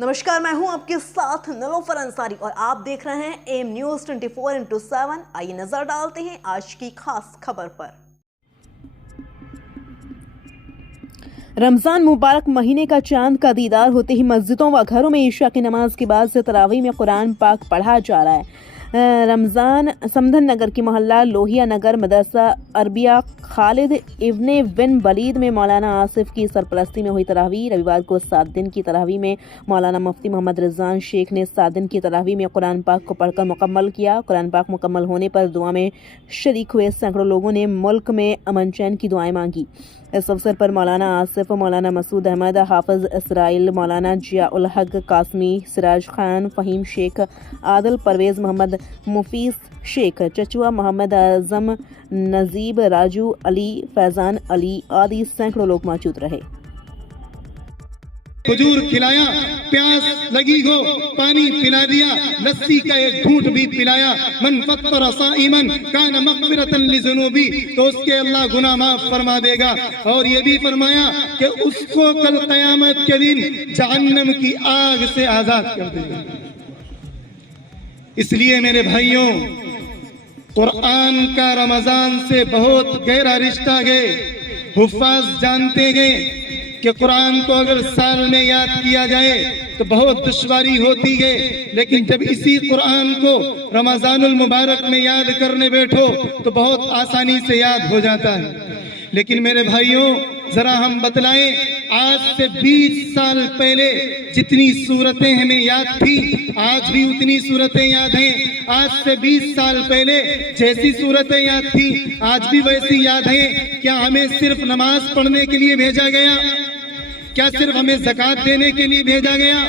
नमस्कार, मैं हूं आपके साथ निलोफर अंसारी और आप देख रहे हैं एम न्यूज 24/7। आइए नजर डालते हैं आज की खास खबर पर। रमजान मुबारक महीने का चांद का दीदार होते ही मस्जिदों व घरों में ईशा की नमाज के बाद से तरावी में कुरान पाक पढ़ा जा रहा है। रमजान समधन नगर की मोहल्ला लोहिया नगर मदरसा अरबिया खालिद इब्ने बिन वलीद में मौलाना आसिफ की सरपरस्ती में हुई तरावी। रविवार को 7 दिन की तरावी में मौलाना मुफ्ती मोहम्मद रिजवान शेख ने 7 दिन की तरावी में कुरान पाक को पढ़कर मुकम्मल किया। कुरान पाक मुकम्मल होने पर दुआ में शरीक हुए सैकड़ों लोगों ने मुल्क में अमन चैन की दुआएं मांगी। इस अवसर पर मौलाना आसिफ, मौलाना मसूद अहमद, हाफिज इसराइल, मौलाना जिया उल हक कासमी, सिराज खान, फहीम शेख, आदिल परवेज मोहम्मद, मुफीस शेख, चचुआ मोहम्मद आजम, नजीब, राजू अली, फैजान अली आदि सैकड़ों लोग मौजूद रहे। खजूर खिलाया, प्यास लगी हो पानी पिला दिया, लस्सी का एक घूंट भी पिलाया। मन फत्तर साइमन कान मगफिरतन लिजुनूबी, तो उसके अल्लाह गुनाह माफ फरमा देगा। और ये भी फरमाया कि उसको कल कयामत के दिन जहन्नम की आग से आजाद कर देगा। इसलिए मेरे भाइयों, कुरान का रमजान से बहुत गहरा रिश्ता है। हुफ्फाज जानते गए कि कुरान को अगर साल में याद किया जाए तो बहुत दुश्वारी होती है, लेकिन जब इसी कुरान को रमजानुल मुबारक में याद करने बैठो तो बहुत आसानी से याद हो जाता है। लेकिन मेरे भाइयों, जरा हम बतलाएं, आज से 20 साल पहले जितनी सूरतें हमें याद थी आज भी उतनी सूरतें याद हैं। आज से 20 साल पहले जैसी सूरतें याद थी आज भी वैसी याद हैं। क्या हमें सिर्फ नमाज पढ़ने के लिए भेजा गया? क्या सिर्फ हमें ज़कात देने के लिए भेजा गया?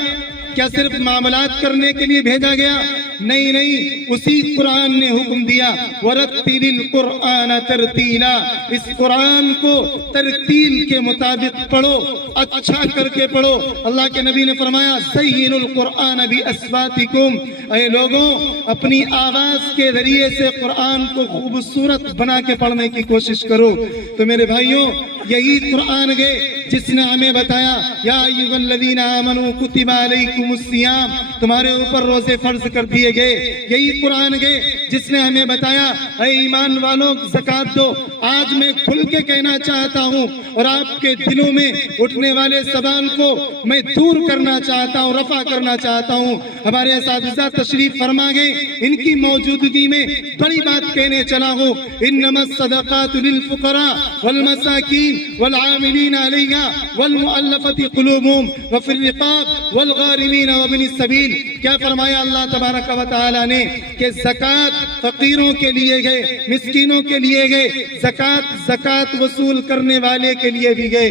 क्या सिर्फ मामलात करने के लिए भेजा गया? नहीं नहीं, उसी कुरान ने हुक्म दिया वरत्तिलिल कुरान तरतीला, इस कुरान को तरतील के मुताबिक पढ़ो, अच्छा करके पढ़ो। अल्लाह के नबी ने फरमाया ज़य्यिनुल कुरान बि अस्वातिकुम, ऐ लोगों अपनी आवाज के जरिए से कुरान को खूबसूरत बना के पढ़ने की कोशिश करो। तो मेरे भाइयों, यही कुरान है जिसने हमें बताया या अय्युहल्लज़ीना आमनू कुतिबा अलैकुमुस सियाम, तुम्हारे ऊपर रोजे फर्ज कर दिए गए। यही कुरान है जिसने हमें बताया ऐ ईमान वालों ज़कात दो। आज मैं खुल के कहना चाहता हूँ और आपके दिलों में उठने वाले सवाल को मैं दूर करना चाहता हूँ, रफा करना चाहता हूँ। हमारे असातिज़ा तशरीफ फरमा गए, इनकी मौजूदगी में बड़ी बात कहने चला हूँ। इन्नमस सदक़ातु लिल फुक़रा वल मसाकीन वल आमिलीन अलैहा वल मुअल्लफ़ति क़ुलूबुहुम व फ़िर रिक़ाब वल गारिमीन व इब्निस सबील। क्या फरमाया अल्लाह तबारक व तआला ने कि ज़कात फ़कीरों के लिए है, मिस्कीनों के लिए है, ज़कात वसूल करने वाले के लिए भी है।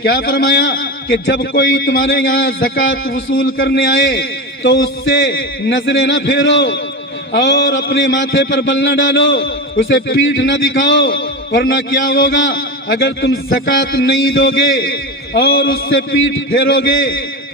क्या फरमाया कि जब कोई तुम्हारे यहाँ ज़कात वसूल करने आए तो उससे नजरें न फेरो और अपने माथे पर बल न डालो, उसे पीठ न दिखाओ, वरना क्या होगा अगर तुम ज़कात नहीं दोगे और उससे पीठ फेरोगे,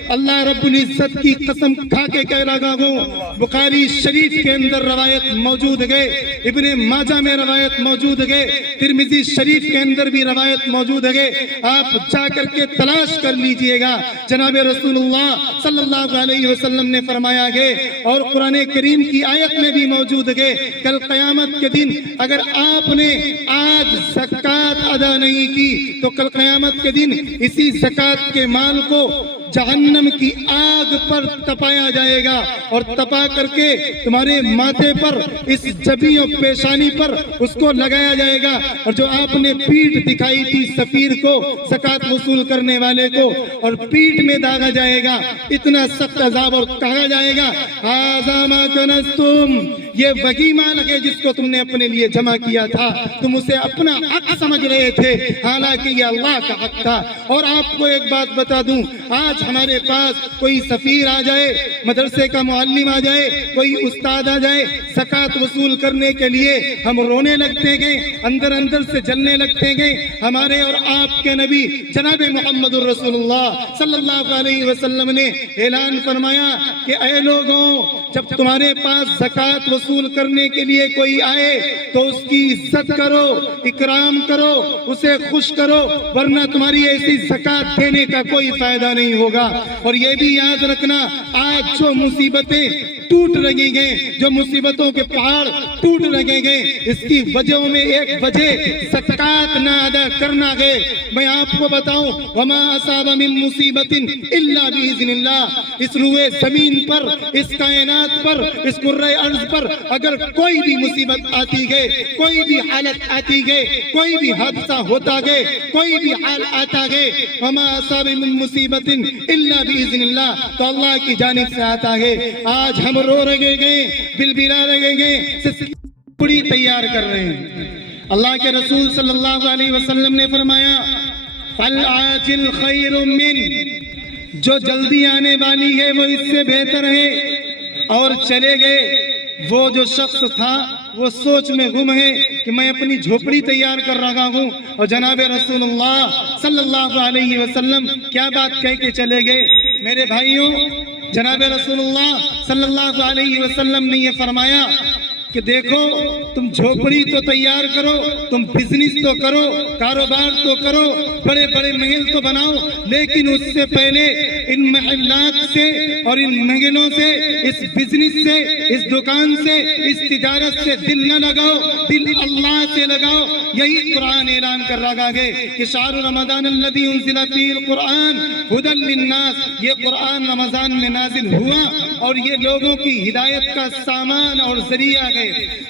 अल्लाह रब्बुल इज्जत की कसम खा के कह रहा हूँ, बुखारी शरीफ के अंदर रवायत मौजूद है, इब्ने माजा में रवायत मौजूद है, तिरमिजी शरीफ के अंदर भी रवायत मौजूद है। आप जा करके तलाश कर लीजिएगा। जनाब रसूलुल्लाह सल्लल्लाहु अलैहि वसल्लम ने फरमाया है और कुरान करीम की आयत में भी मौजूद है, कल क़यामत के दिन अगर आपने आज ज़कात अदा नहीं की तो कल क़यामत के दिन इसी ज़कात के माल को जहन्नम की आग पर तपाया जाएगा और तपा करके तुम्हारे माथे पर, इस जबी और पेशानी पर उसको लगाया जाएगा। और जो आपने पीठ दिखाई थी सफीर को, ज़कात वसूल करने वाले को, और पीठ में दागा जाएगा, इतना सख्त अज़ाब, और कहा जाएगा हाज़ा मा कनज़्तुम, ये वही माल है जिसको तुमने अपने लिए जमा किया था, तुम उसे अपना हक समझ रहे थे, हालांकि ये अल्लाह का हक था। और आपको एक बात बता दूं, आज हमारे पास कोई सफीर आ जाए, मदरसे का मुअल्लिम आ जाए, कोई उस्ताद आ जाए ज़कात वसूल करने के लिए, हम रोने लगते गए, अंदर अंदर से जलने लगते गए। हमारे और आपके नबी जनाब मुहम्मदुर रसूलुल्लाह सल्लल्लाहु अलैहि वसल्लम ने ऐलान फरमाया कि ऐ लोगों, जब तुम्हारे पास ज़कात वसूल करने के लिए कोई आए तो उसकी इज्जत करो, इकराम करो, उसे खुश करो, वरना तुम्हारी ऐसी ज़कात देने का कोई फायदा नहीं होगा। और ये भी याद रखना, आज जो मुसीबतें टूट रही हैं, जो मुसीबतों के पहाड़ टूट रहे हैं, इसकी वजहों में एक वजह ज़कात ना अदा करना है। मैं आपको बताऊं, वमा असाबा मिन मुसीबतिन इल्ला बिइज़्निल्लाह। इस रुए जमीन पर, इस कायनात पर, इस कुर्रे अर्ज़ पर अगर कोई भी मुसीबत आती है, कोई भी हालत आती है, कोई भी हादसा होता है, कोई भी हाल आता है, वमा असाबा मिन मुसीबतिन इल्ला बिइज़्निल्लाह, तो अल्लाह की जानिब से आता है। आज हम रो रहे हैं, बिलबिला रहे हैं, पूरी तैयार कर रहे हैं। अल्लाह के रसूल सल्लल्लाहु अलैहि वसल्लम ने फरमाया, फल आजिल खैरुम मिन, जो जल्दी आने वाली है वो इससे बेहतर है। और चले गए वो जो शख्स था वो सोच में गुम है कि मैं अपनी झोपड़ी तैयार कर रहा हूँ, और जनाब रसूलुल्लाह सल्लल्लाहु अलैहि वसल्लम क्या बात कह के चले गए। मेरे भाइयों, जनाब रसूलुल्लाह सल्लल्लाहु अलैहि वसल्लम ने ये फरमाया कि देखो, तुम झोपड़ी तो तैयार करो, तुम बिजनेस तो करो, कारोबार तो करो, बड़े बड़े महल तो बनाओ, लेकिन उससे पहले इन महलात से और इन महलों से, इस बिजनेस से, इस दुकान से, इस तिजारत से दिल न लगाओ, दिल अल्लाह से लगाओ। यही कुरान ऐलान कर रहा है कि शाहरु रमज़ान अल्लज़ी उन्ज़िला फ़ीहिल कुरान हुदल लिन्नास। ये कुरान रमज़ान में नाजिल हुआ और ये लोगों की हिदायत का सामान और जरिया है।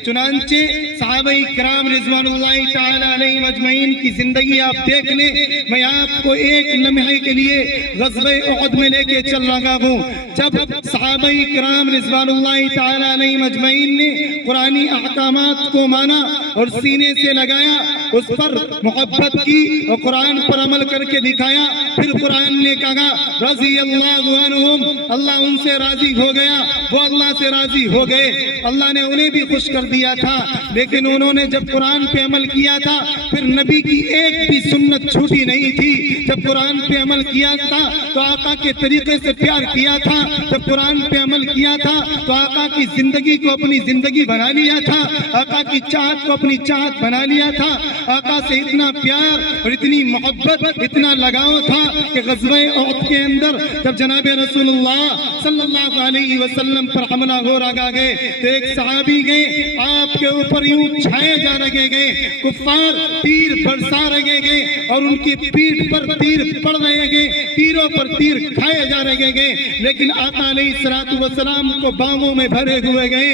चुनांचे सहाबाई किराम रिज़वानुल्लाहि ताला अलैहिम अजमईन की जिंदगी आप देख लें। मैं आपको एक लम्हे के लिए ग़ज़वे उहद में लेके चल रहा हूँ, जब सहाबाई किराम रिज़वानुल्लाहि ताला अलैहिम अजमईन ने कुरानी अहकामात को माना और सीने से लगाया, उस पर मोहब्बत की और कुरान पर अमल करके दिखाया। फिर कुरान ने कहा रज़ियल्लाहु अन्हुम, अल्लाह उनसे राजी हो गया, वो अल्लाह से राजी हो गए। अल्लाह ने उन्हें भी खुश कर दिया था, लेकिन उन्होंने जब कुरान पे अमल किया था, फिर नबी की एक भी सुन्नत छूटी नहीं थी। जब कुरान पे अमल किया था तो आका के तरीके से प्यार किया था, जब कुरान पे अमल किया था तो आका की जिंदगी को अपनी जिंदगी बना लिया था, आका की चाहत को अपनी चाहत बना लिया था। आका से इतना प्यार और इतनी मोहब्बत, इतना लगाव था कि ग़ज़वे उहद के अंदर जब जनाब रसूलुल्लाह सल्लल्लाहु अलैहि वसल्लम पर हमला हो रहा है तो एक सहाबी गए, आपके ऊपर यूं छाए जा रहे गए, कुफ्फार तीर बरसा रहे गए और उनकी पीठ पर तीर पड़ रहे गए, तीरों पर तीर खाए जा रहे गए, लेकिन आका अलैहिस्सलातु वस्सलाम को बाहों में भरे हुए गए।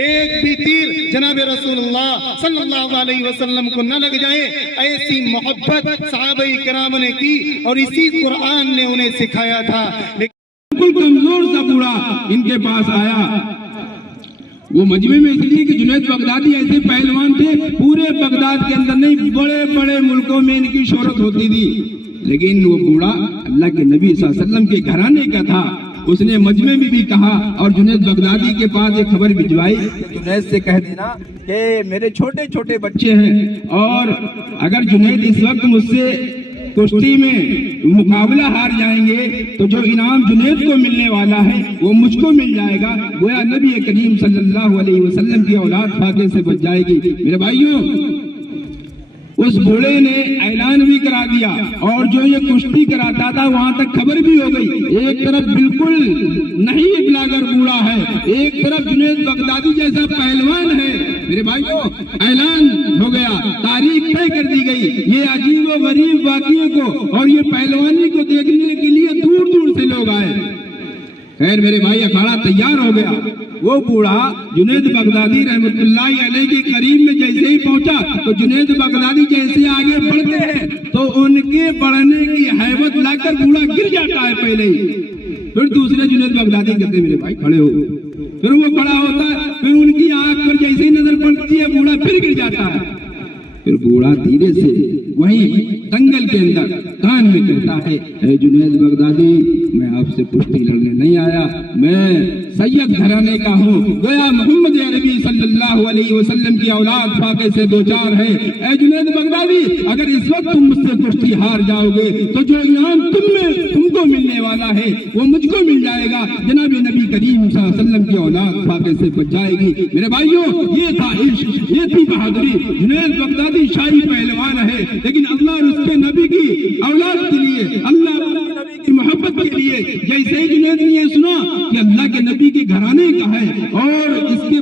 एक भी तीर जनाब रसूलुल्लाह सल्लल्लाहु अलैहि वसल्लम को न लग जाए, ऐसी मोहब्बत सहाबाई किराम ने की और इसी कुरान ने उन्हें सिखाया था। बिल्कुल कमजोर सा बूढ़ा इनके पास आया, वो मजमे में इसलिए कि जुनैद बगदादी ऐसे पहलवान थे, पूरे बगदाद के अंदर नहीं बड़े बड़े मुल्कों में इनकी शोहरत होती थी, लेकिन वो बूढ़ा अल्लाह के नबी सल्लल्लाहु अलैहि वसल्लम के घराने का था। उसने मजमे में भी कहा और जुनैद बगदादी के पास एक खबर भिजवाई, जुनैद से कह देना कि मेरे छोटे छोटे बच्चे हैं और अगर जुनैद इस वक्त मुझसे कुश्ती में मुकाबला हार जाएंगे तो जो इनाम जुनैद को मिलने वाला है वो मुझको मिल जाएगा, गोया नबी करीम सल्लल्लाहु अलैहि वसल्लम की औलाद फाके से बच जाएगी। मेरे भाइयों, उस बूढ़े ने ऐलान भी करा दिया और जो ये कुश्ती कराता था वहां तक खबर भी हो गई। एक तरफ बिल्कुल नहीं इबलागर बूढ़ा है, एक तरफ जुनैद बगदादी जैसा पहलवान है। मेरे भाइयों, ऐलान हो गया, तारीख तय कर दी गई। ये अजीब व गरीब वाक़िए को और ये पहलवानी को देखने के लिए दूर दूर से लोग आए। खैर मेरे भाई, अखाड़ा तैयार हो गया। वो बूढ़ा जुनैद बगदादी रहमतुल्लाहि अलैह के करीब में जैसे ही पहुंचा तो जुनैद बगदादी जैसे आगे बढ़ते हैं तो उनके बढ़ने की हैबत लाकर बूढ़ा गिर जाता है पहले ही। फिर दूसरे जुनैद बगदादी कहते मेरे भाई खड़े हो, फिर वो खड़ा होता है, फिर उनकी आंख पर जैसे ही नजर पड़ती है बूढ़ा फिर गिर जाता है। फिर बूढ़ा धीरे से वही दंगल के अंदर कान में कहता है जुनैद बगदादी, मैं आपसे कुश्ती लड़ने नहीं आया, मैं सैयद घराने का हूँ, गोया मोहम्मद अरबी सल्लल्लाहु अलैहि वसल्लम की औलाद फाके से दो चार है। ऐ जुनैद बगदादी, अगर इस वक्त तुम मुझसे कुश्ती हार जाओगे तो जो इनाम तुमको मिलने वाला है वो मुझको मिल जाएगा। जनाब नबी करीम सल्लल्लाहु अलैहि वसल्लम की औलाद फाके से बच जाएगी। मेरे भाइयों, ये था इश्क, ये थी बहादुरी। जुनैद बगदादी शाही पहलवान है, लेकिन अल्लाह और उसके नबी की औलाद के लिए, अल्लाह और उसके नबी की मोहब्बत के लिए, जैसे ही जुनैद ने ये सुना कि अल्लाह के नबी के घराने का है और इसके